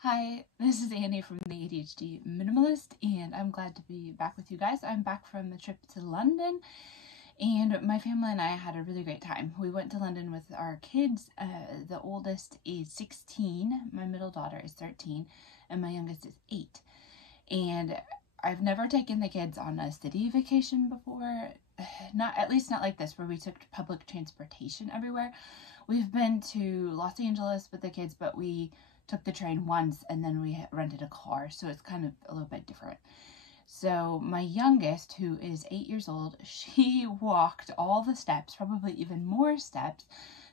Hi, this is Annie from the ADHD Minimalist, and I'm glad to be back with you guys. I'm back from the trip to London, and my family and I had a really great time. We went to London with our kids. The oldest is 16, my middle daughter is 13, and my youngest is 8. And I've never taken the kids on a city vacation before, at least not like this, where we took public transportation everywhere. We've been to Los Angeles with the kids, but we took the train once and then we rented a car, so it's kind of a little bit different. So my youngest, who is 8 years old, she walked all the steps, probably even more steps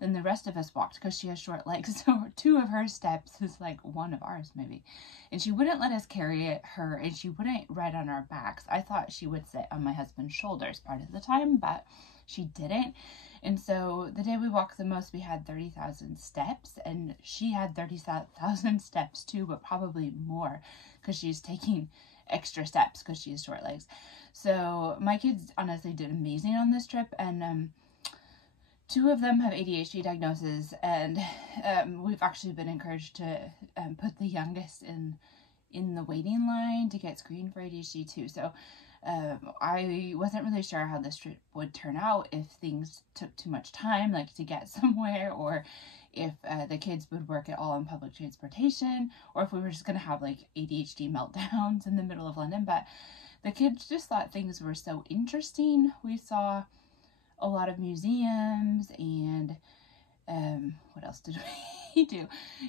than the rest of us walked because she has short legs. So 2 of her steps is like 1 of ours maybe. And she wouldn't let us carry her, and she wouldn't ride on our backs. I thought she would sit on my husband's shoulders part of the time, but she didn't. And so the day we walked the most, we had 30,000 steps, and she had 30,000 steps too, but probably more because she's taking extra steps because she has short legs. So my kids honestly did amazing on this trip, and 2 of them have ADHD diagnoses, and we've actually been encouraged to put the youngest in the waiting line to get screened for ADHD too. So I wasn't really sure how this trip would turn out, if things took too much time, like to get somewhere, or if the kids would work at all on public transportation, or if we were just going to have like ADHD meltdowns in the middle of London. But the kids just thought things were so interesting. We saw a lot of museums, and what else did we do?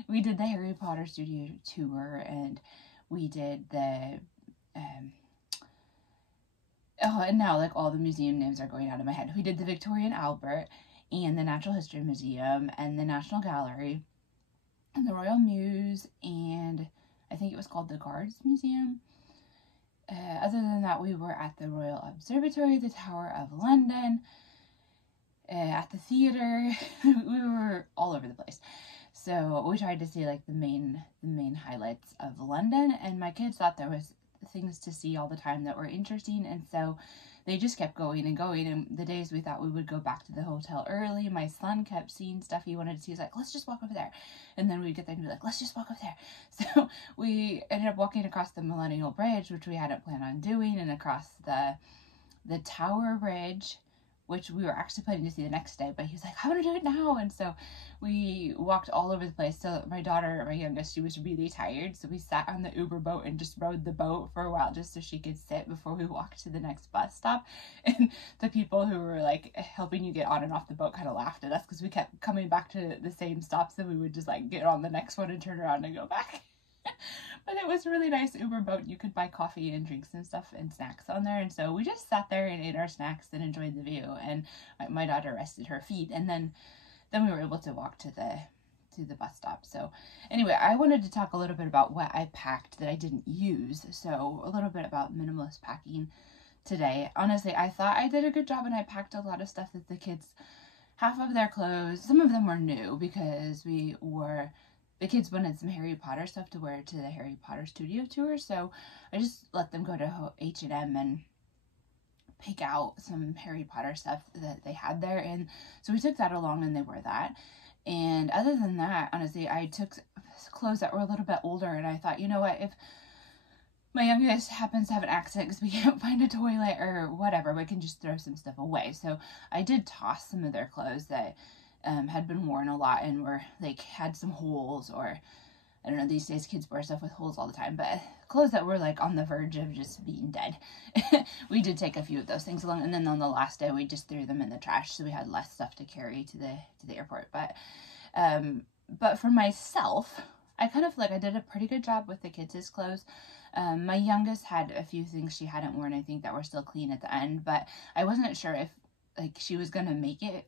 We did the Harry Potter studio tour, and we did the and now like all the museum names are going out of my head. We did the Victoria and Albert, and the Natural History Museum, and the National Gallery, and the Royal Mews, and I think it was called the Guards Museum. Other than that, we were at the Royal Observatory, the Tower of London, at the theater. We were all over the place. So we tried to see like the main highlights of London, and my kids thought there was things to see all the time that were interesting, and so they just kept going and going. And the days we thought we would go back to the hotel early, my son kept seeing stuff he wanted to see. He's like, let's just walk over there. And then we'd get there and be like, let's just walk over there. So we ended up walking across the Millennial Bridge, which we hadn't planned on doing, and across the Tower Bridge, which we were actually planning to see the next day, but he was like, I want to do it now. And so we walked all over the place. So my daughter, my youngest, she was really tired, so we sat on the Uber boat and just rode the boat for a while just so she could sit before we walked to the next bus stop. And the people who were like helping you get on and off the boat kind of laughed at us because we kept coming back to the same stops, and we would just like get on the next one and turn around and go back. But it was a really nice Uber boat. You could buy coffee and drinks and stuff and snacks on there. And so we just sat there and ate our snacks and enjoyed the view. And my daughter rested her feet. And then we were able to walk to the bus stop. So anyway, I wanted to talk a little bit about what I packed that I didn't use. So a little bit about minimalist packing today. Honestly, I thought I did a good job, and I packed a lot of stuff that the kids, half of their clothes, some of them were new because the kids wanted some Harry Potter stuff to wear to the Harry Potter studio tour, so I just let them go to H&M and pick out some Harry Potter stuff that they had there, and so we took that along and they wore that. And other than that, honestly, I took clothes that were a little bit older, and I thought, you know what, if my youngest happens to have an accident because we can't find a toilet or whatever, we can just throw some stuff away. So I did toss some of their clothes that had been worn a lot and were like had some holes, or I don't know, these days kids wear stuff with holes all the time, but clothes that were like on the verge of just being dead. We did take a few of those things along, and then on the last day we just threw them in the trash, so we had less stuff to carry to the airport. But for myself, I kind of like I did a pretty good job with the kids' clothes. My youngest had a few things she hadn't worn, I think, that were still clean at the end, but I wasn't sure if like she was gonna make it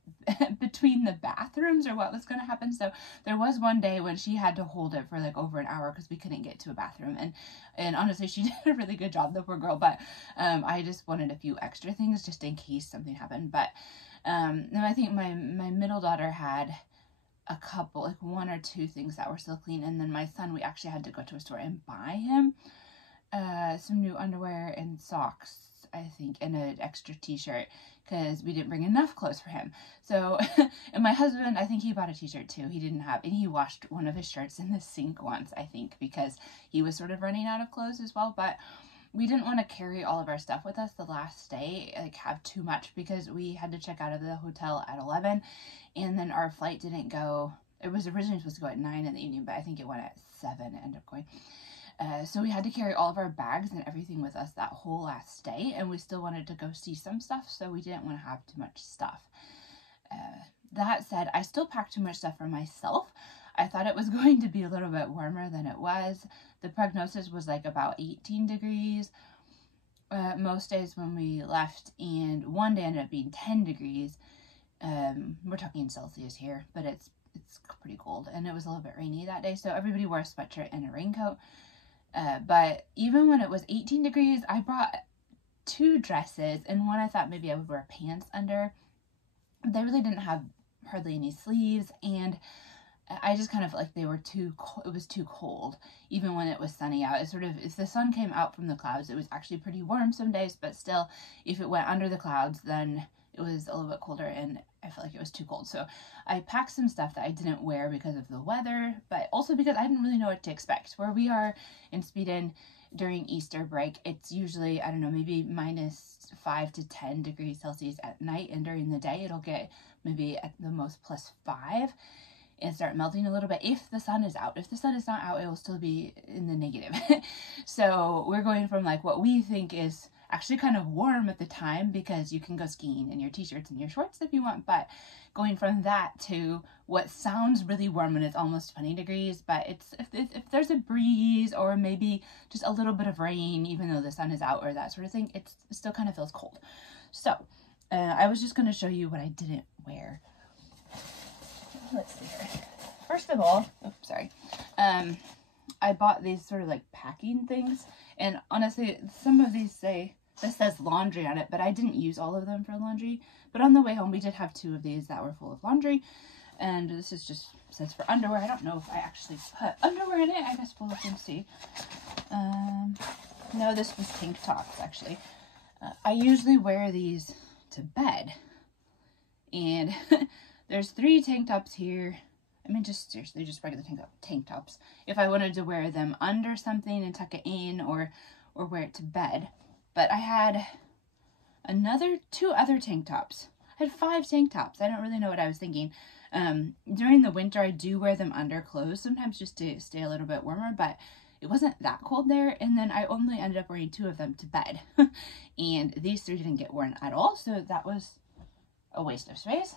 between the bathrooms or what was gonna happen. So there was one day when she had to hold it for like over an hour because we couldn't get to a bathroom, and honestly she did a really good job, the poor girl. But I just wanted a few extra things just in case something happened. But then I think my middle daughter had a couple, like 1 or 2 things that were still clean, and then my son, we actually had to go to a store and buy him some new underwear and socks I think, and an extra t-shirt because we didn't bring enough clothes for him. So, and my husband, I think he bought a t-shirt too. He didn't have, and he washed one of his shirts in the sink once, I think, because he was sort of running out of clothes as well. But we didn't want to carry all of our stuff with us the last day, like have too much, because we had to check out of the hotel at 11, and then our flight didn't go. It was originally supposed to go at 9 in the evening, but I think it went at 7, ended up going. So we had to carry all of our bags and everything with us that whole last day, and we still wanted to go see some stuff, so we didn't want to have too much stuff. That said, I still packed too much stuff for myself. I thought it was going to be a little bit warmer than it was. The prognosis was like about 18 degrees most days when we left, and one day ended up being 10 degrees. We're talking Celsius here, but it's pretty cold, and it was a little bit rainy that day, so everybody wore a sweatshirt and a raincoat. But even when it was 18 degrees, I brought 2 dresses, and one I thought maybe I would wear pants under. They really didn't have hardly any sleeves, and I just kind of like they were too cold. It was too cold, even when it was sunny out. It sort of, if the sun came out from the clouds, it was actually pretty warm some days, but still, if it went under the clouds, then it was a little bit colder, and I felt like it was too cold. So I packed some stuff that I didn't wear because of the weather, but also because I didn't really know what to expect. Where we are in Sweden during Easter break, it's usually, I don't know, maybe -5 to 10 degrees Celsius at night, and during the day it'll get maybe at the most +5 and start melting a little bit if the sun is out. If the sun is not out, it will still be in the negative. So we're going from like what we think is actually kind of warm at the time, because you can go skiing in your t-shirts and your shorts if you want, but going from that to what sounds really warm when it's almost 20 degrees, but it's if there's a breeze or maybe just a little bit of rain, even though the sun is out or that sort of thing, it still kind of feels cold. So I was just going to show you what I didn't wear. Let's see here. First of all, oops, sorry. I bought these sort of like packing things, and honestly, some of these say, this says laundry on it, but I didn't use all of them for laundry. But on the way home, we did have 2 of these that were full of laundry, and this is just says for underwear. I don't know if I actually put underwear in it. I guess we'll look and see. No, this was tank tops, actually. I usually wear these to bed, and there's 3 tank tops here. I mean, just seriously, just regular tank tops. If I wanted to wear them under something and tuck it in, or wear it to bed. But I had 2 other tank tops. I had 5 tank tops. I don't really know what I was thinking. During the winter, I do wear them under clothes sometimes just to stay a little bit warmer, but it wasn't that cold there. And then I only ended up wearing 2 of them to bed. And these 3 didn't get worn at all, so that was a waste of space.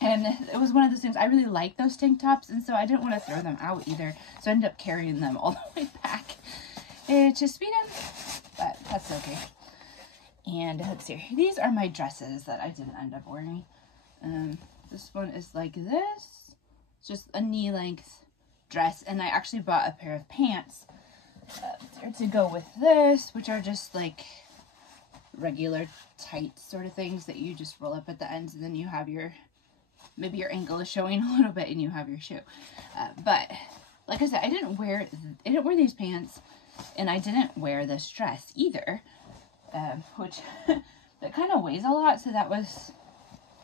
And it was one of those things, I really like those tank tops, and so I didn't want to throw them out either. So I ended up carrying them all the way back to Sweden, but that's okay. And let's see, these are my dresses that I didn't end up wearing. This one is like this. It's just a knee-length dress, and I actually bought a pair of pants to go with this, which are just like regular tight sort of things that you just roll up at the ends, and then you have your, maybe your ankle is showing a little bit and you have your shoe. But like I said, I didn't wear these pants, and I didn't wear this dress either, which that kind of weighs a lot, so that was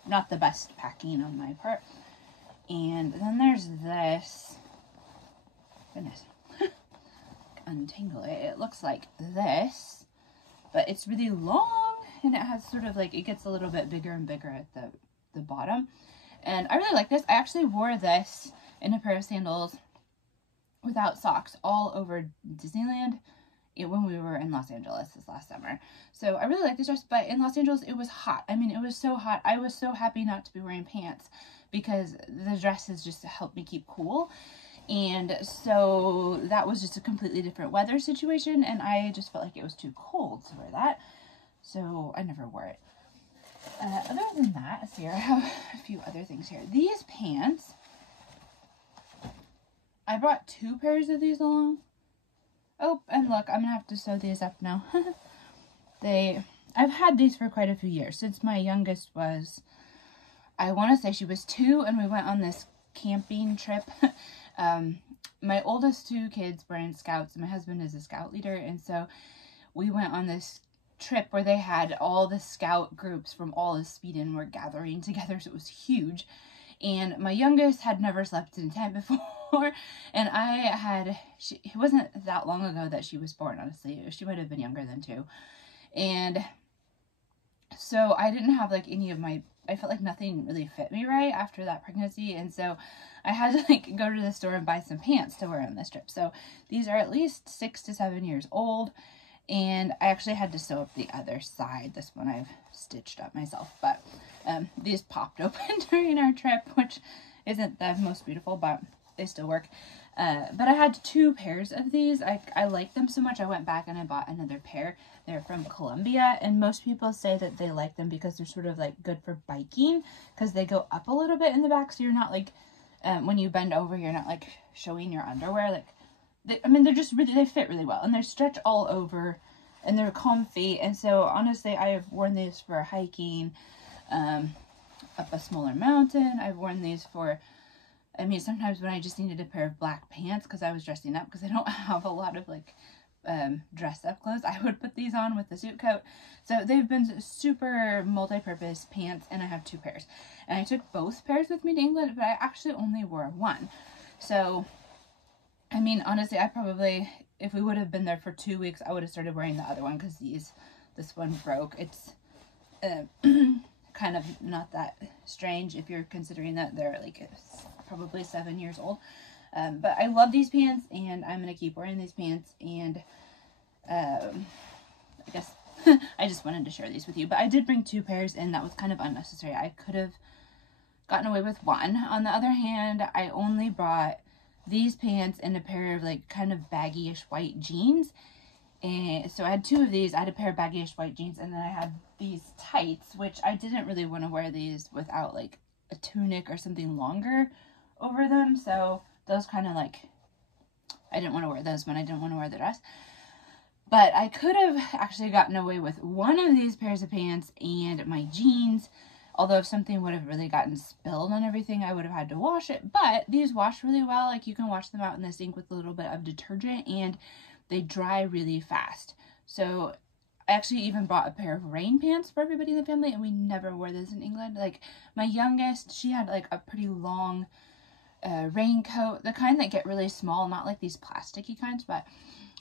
not the best packing on my part. And then there's this. Goodness. Untangle it. It looks like this, but it's really long, and it has sort of like, it gets a little bit bigger and bigger at the bottom. And I really like this. I actually wore this in a pair of sandals without socks all over Disneyland when we were in Los Angeles this last summer. So I really like this dress, but in Los Angeles it was hot. I mean, it was so hot. I was so happy not to be wearing pants because the dresses just helped me keep cool. And so that was just a completely different weather situation, and I just felt like it was too cold to wear that. So I never wore it. Other than that, let's see here, I have a few other things here. These pants, I brought 2 pairs of these along. Oh, and look, I'm gonna have to sew these up now. I've had these for quite a few years, since my youngest was, I want to say she was 2, and we went on this camping trip. My oldest 2 kids were in Scouts, and my husband is a Scout leader, and so we went on this trip where they had all the scout groups from all of Sweden were gathering together, so it was huge. And my youngest had never slept in a tent before, and it wasn't that long ago that she was born, honestly. She might have been younger than 2. And so I didn't have like I felt like nothing really fit me right after that pregnancy, and so I had to like go to the store and buy some pants to wear on this trip. So these are at least 6 to 7 years old, and I actually had to sew up the other side. This one I've stitched up myself, but these popped open during our trip, which isn't the most beautiful, but they still work. But I had 2 pairs of these. I like them so much I went back and I bought another pair. They're from Colombia, and most people say that they like them because they're sort of like good for biking, because they go up a little bit in the back, so you're not like, when you bend over, you're not like showing your underwear. Like, they're just really, they fit really well, and they stretch all over, and they're comfy. And so honestly, I have worn these for hiking up a smaller mountain. I've worn these for, sometimes when I just needed a pair of black pants because I was dressing up, because I don't have a lot of like dress up clothes, I would put these on with the suit coat. So they've been super multi-purpose pants, and I have 2 pairs. And I took both pairs with me to England, but I actually only wore one. So, honestly, I probably, if we would have been there for 2 weeks, I would have started wearing the other one, because this one broke. It's kind of not that strange if you're considering that they're like probably 7 years old. But I love these pants, and I'm going to keep wearing these pants, and I guess I just wanted to share these with you. But I did bring 2 pairs, and that was kind of unnecessary. I could have gotten away with one. On the other hand, I only brought these pants and a pair of like kind of baggy-ish white jeans. And so I had 2 of these. I had a pair of baggy-ish white jeans, and then I had these tights, which I didn't really want to wear these without like a tunic or something longer over them. So those kind of like, I didn't want to wear those when I didn't want to wear the dress. But I could have actually gotten away with one of these pairs of pants and my jeans. Although if something would have really gotten spilled on everything, I would have had to wash it. But these wash really well. Like, you can wash them out in the sink with a little bit of detergent, and they dry really fast. So I actually even bought a pair of rain pants for everybody in the family, and we never wore this in England. Like, my youngest, she had like a pretty long raincoat, the kind that get really small, not like these plasticky kinds, but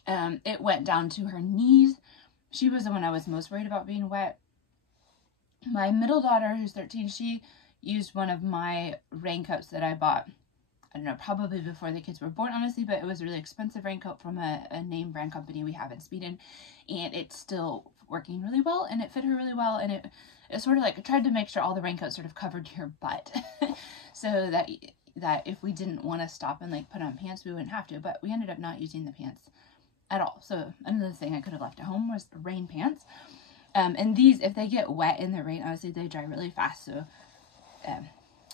it went down to her knees. She was the one I was most worried about being wet. My middle daughter, who's 13, she used one of my raincoats that I bought, I don't know, probably before the kids were born, honestly, but it was a really expensive raincoat from a name brand company we have in Sweden, and it's still working really well, and it fit her really well, and it sort of like, I tried to make sure all the raincoats sort of covered your butt, so that if we didn't want to stop and like put on pants, we wouldn't have to. But we ended up not using the pants at all. So another thing I could have left at home was the rain pants. And these, if they get wet in the rain, honestly, they dry really fast. So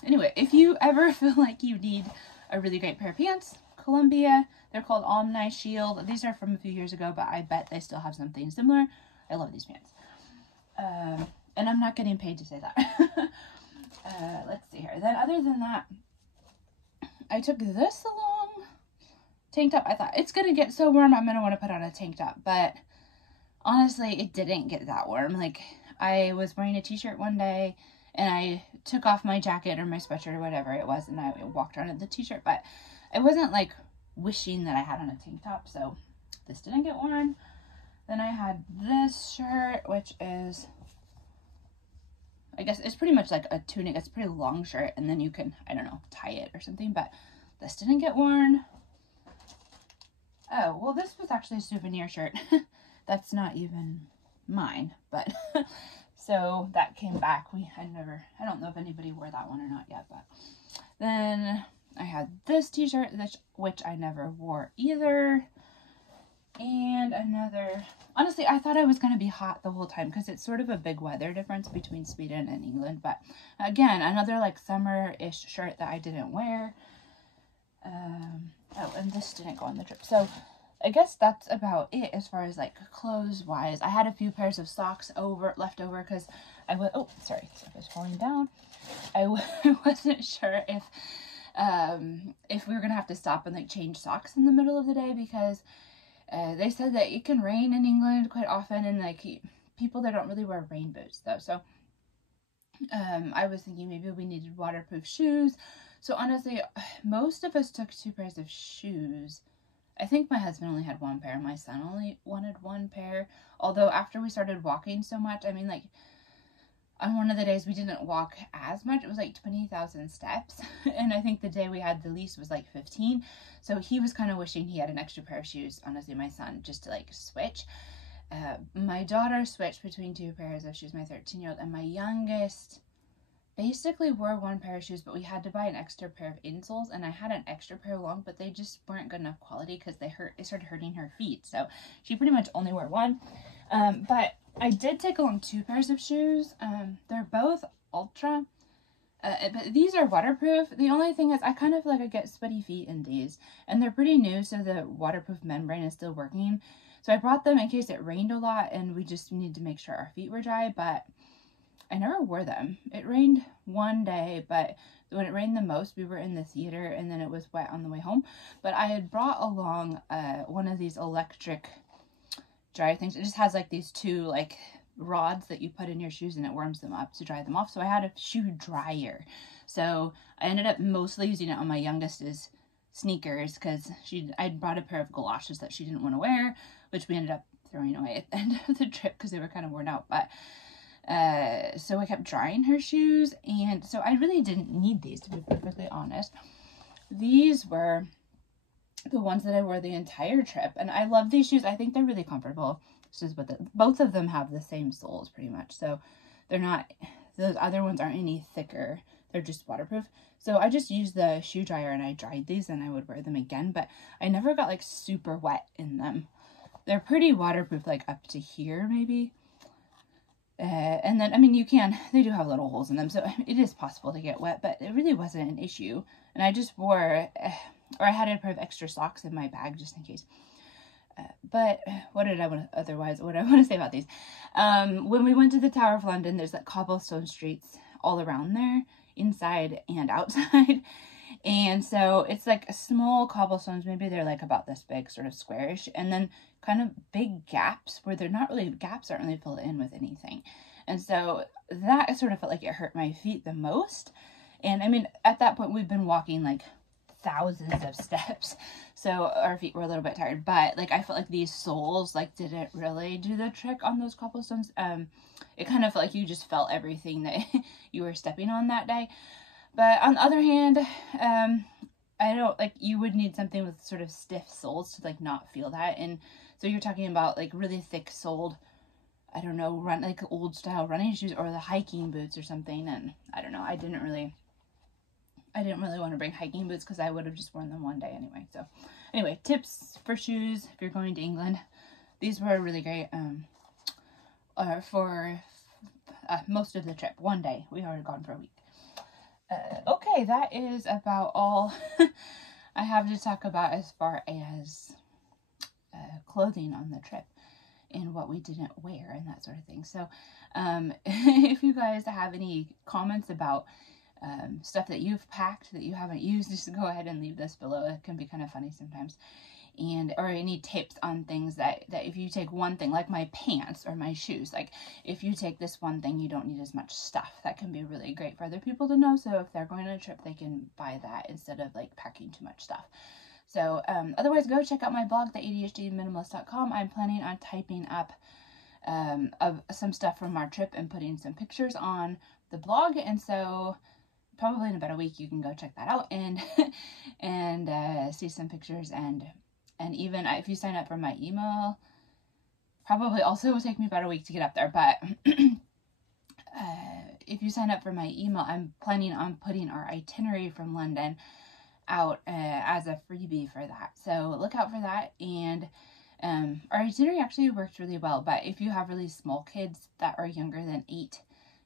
anyway, if you ever feel like you need a really great pair of pants, Columbia, they're called Omni Shield. These are from a few years ago, but I bet they still have something similar. I love these pants. And I'm not getting paid to say that. Let's see here. Then other than that, I took this along. Tank top. I thought, it's going to get so warm, I'm going to want to put on a tank top. But honestly, it didn't get that warm. Like, I was wearing a t-shirt one day, and I took off my jacket or my sweatshirt or whatever it was, and I walked around in the t-shirt. But I wasn't, like, wishing that I had on a tank top, so this didn't get warm. Then I had this shirt, which is, I guess it's pretty much like a tunic. It's a pretty long shirt, and then you can, I don't know, tie it or something, but this didn't get worn. Oh, well, this was actually a souvenir shirt. That's not even mine, but so that came back. I don't know if anybody wore that one or not yet, but then I had this t-shirt, which I never wore either. And another, honestly, I thought I was going to be hot the whole time because it's sort of a big weather difference between Sweden and England. But again, another like summer-ish shirt that I didn't wear. Oh, and this didn't go on the trip. So I guess that's about it as far as like clothes-wise. I had a few pairs of socks left over because oh, sorry, stuff is falling down. I wasn't sure if we were going to have to stop and like change socks in the middle of the day because they said that it can rain in England quite often, and like people that don't really wear rain boots though. So I was thinking maybe we needed waterproof shoes. So honestly, most of us took 2 pairs of shoes. I think my husband only had 1 pair. My son only wanted 1 pair. Although after we started walking so much, I mean, like, on one of the days we didn't walk as much. It was like 20,000 steps. And I think the day we had the least was like 15. So he was kind of wishing he had an extra pair of shoes, honestly, my son, just to like switch. My daughter switched between 2 pairs of shoes, my 13-year-old, and my youngest basically wore 1 pair of shoes, but we had to buy an extra pair of insoles, and I had an extra pair along, but they just weren't good enough quality because they started hurting her feet. So she pretty much only wore 1. But I did take along 2 pairs of shoes. They're both Ultra. But these are waterproof. The only thing is I kind of feel like I get sweaty feet in these, and they're pretty new, so the waterproof membrane is still working. So I brought them in case it rained a lot and we just need to make sure our feet were dry, but I never wore them. It rained one day, but when it rained the most, we were in the theater and then it was wet on the way home. But I had brought along one of these electric dry things. It just has like these 2 like rods that you put in your shoes and it warms them up to dry them off. So I had a shoe dryer. So I ended up mostly using it on my youngest's sneakers because I'd brought a pair of galoshes that she didn't want to wear, which we ended up throwing away at the end of the trip because they were kind of worn out. But so I kept drying her shoes, and so I really didn't need these, to be perfectly honest. These were the ones that I wore the entire trip, and I love these shoes. I think they're really comfortable. This is what both of them have the same soles pretty much, so they're not, those other ones aren't any thicker. They're just waterproof. So I just used the shoe dryer and I dried these, and I would wear them again, but I never got like super wet in them. They're pretty waterproof, like up to here maybe. And then, I mean, they do have little holes in them, so it is possible to get wet, but it really wasn't an issue. And I just wore, or I had a pair of extra socks in my bag just in case. But what I want to say about these? When we went to the Tower of London, there's like cobblestone streets all around there, inside and outside. And so it's like small cobblestones, maybe they're like about this big, sort of squarish, and then kind of big gaps where gaps aren't really filled in with anything. And so that sort of felt like it hurt my feet the most. And I mean, at that point we've been walking like thousands of steps, so our feet were a little bit tired, but like I felt like these soles like didn't really do the trick on those cobblestones. It kind of felt like you just felt everything that you were stepping on that day. But on the other hand, I don't, like, you would need something with sort of stiff soles to like not feel that. And so you're talking about like really thick soled, I don't know, like old style running shoes or the hiking boots or something. And I don't know, I didn't really want to bring hiking boots because I would have just worn them one day anyway. So anyway, tips for shoes if you're going to England. These were really great for most of the trip. One day. We were gone for a week. Okay, that is about all I have to talk about as far as clothing on the trip and what we didn't wear and that sort of thing. So if you guys have any comments about stuff that you've packed that you haven't used, just go ahead and leave this below. It can be kind of funny sometimes. Or any tips on things that if you take one thing, like my pants or my shoes, like if you take this one thing, you don't need as much stuff. That can be really great for other people to know. So if they're going on a trip, they can buy that instead of like packing too much stuff. So otherwise, go check out my blog, theadhdminimalist.com. I'm planning on typing up of some stuff from our trip and putting some pictures on the blog. And so probably in about a week, you can go check that out and see some pictures and even if you sign up for my email, probably also will take me about a week to get up there. But if you sign up for my email, I'm planning on putting our itinerary from London out as a freebie for that. So look out for that. And our itinerary actually works really well. But if you have really small kids that are younger than 8,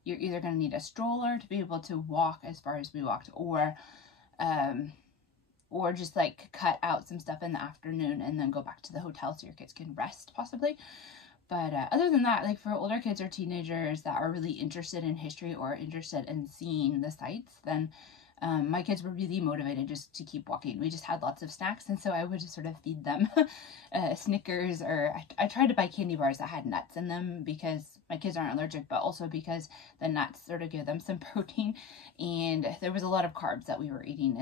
you're either going to need a stroller to be able to walk as far as we walked, or just like cut out some stuff in the afternoon and then go back to the hotel so your kids can rest possibly. But other than that, like for older kids or teenagers that are really interested in history or interested in seeing the sights, then my kids were really motivated just to keep walking. We just had lots of snacks, and so I would just sort of feed them Snickers, or I tried to buy candy bars that had nuts in them because my kids aren't allergic, but also because the nuts sort of give them some protein, and there was a lot of carbs that we were eating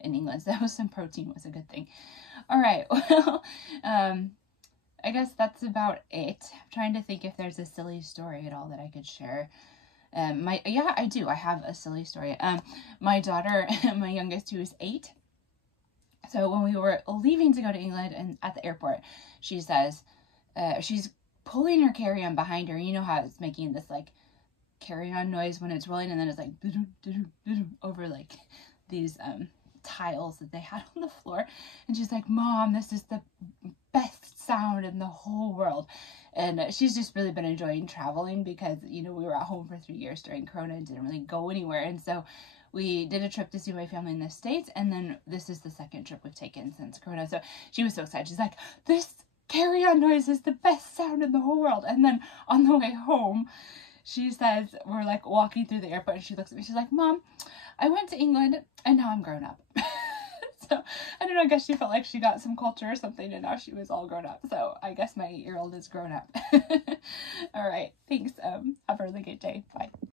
in England, so that was some protein was a good thing. All right, well, I guess that's about it. I'm trying to think if there's a silly story at all that I could share. Yeah, I do. I have a silly story. My daughter, my youngest, who is 8. So when we were leaving to go to England and at the airport, she says, she's pulling her carry-on behind her. You know how it's making this like carry-on noise when it's rolling, and then it's like over like these tiles that they had on the floor. And she's like, Mom, this is the best sound in the whole world. And she's just really been enjoying traveling because, you know, we were at home for 3 years during Corona and didn't really go anywhere. And so we did a trip to see my family in the States, and then this is the second trip we've taken since Corona. So she was so excited. She's like, this carry-on noise is the best sound in the whole world. And then on the way home, she says, we're like walking through the airport, and she looks at me, she's like, Mom, I went to England and now I'm grown up. So I don't know, I guess she felt like she got some culture or something, and now she was all grown up. So I guess my 8-year-old is grown up. All right, thanks. Have a really good day. Bye.